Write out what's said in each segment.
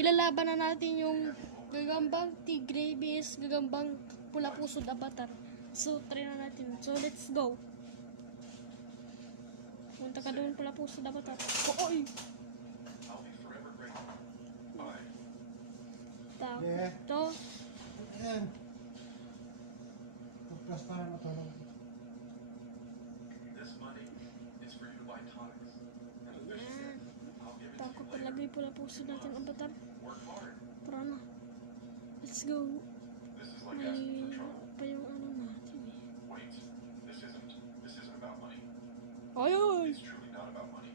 ilalaban na natin yung gagambang tigre vs gagambang pula pusod avatar. So, try na natin. So, let's go. Punta ka doon pula pusod avatar. Oy! Tapos, Yeah. ito. Ayan. Plus pa na ito. This money is for you to buy tonics. And the fish Ayan. said, I'll give it to Tako you palagay later. pula pusod natin avatar. Work hard. Tara na. Let's go. This is like asking May for trouble. pa yung ano natin eh. Wait, this isn't about money. Ayun! It's truly not about money.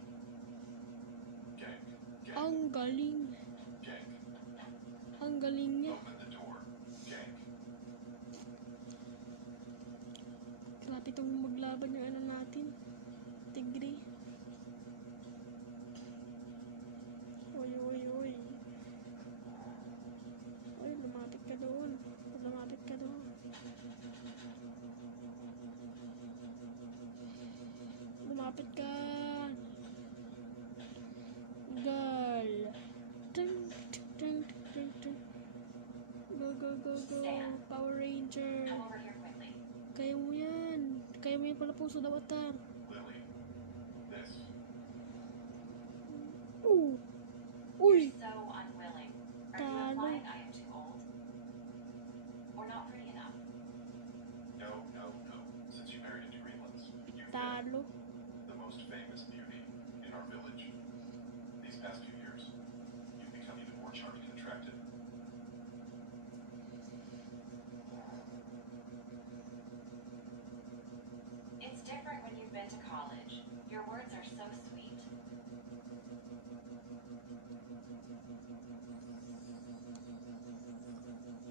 Gang, gang, Ang galing. gang. Ang galing niya. Open the door. Gang. Grabe itong maglaban yung ano natin. Tigre. Oy, oy, oy. Oy, lumapit ka doon. Lumapit ka doon. Lumapit ka. Girl. Dun, dun, dun, dun. Go, go, go, go. Power Ranger. Come over here quickly. Kaya mo yan. Kaya mo yan pala puso na avatar. Lily, this. Ooh. Uy. So unwilling. Are you Talo. implying I am too old? Or not pretty enough? No, no, no. Since you married into Greenlands, you've been Talo. the most famous beauty in our village. These past few years, you've become even more charming and attractive. It's different when you've been to college. Your words are so sweet.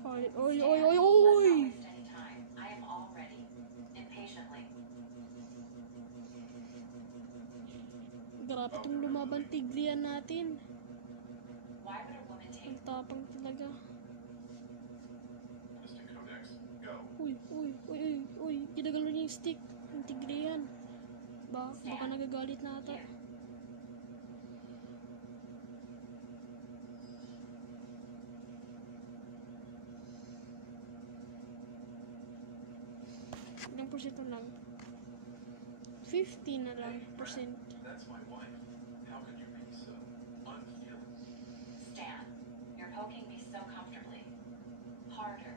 Oy, oy, oy, oy, Let's not oy. waste any time. I am all ready. Impatiently. Grabe itong lumaban tigrian natin. Why would a woman Ang take tapang talaga. Mystic Codex, go. Uy, uy, uy, uy, uy. Ginagalo niya yung stick. Ang tigrian. Baka nagagalit na ata. here? Ilang porsyento lang? 50 na lang percent. That's my wife. How could you be so unfeeling? Stan, you're poking me so comfortably. Harder.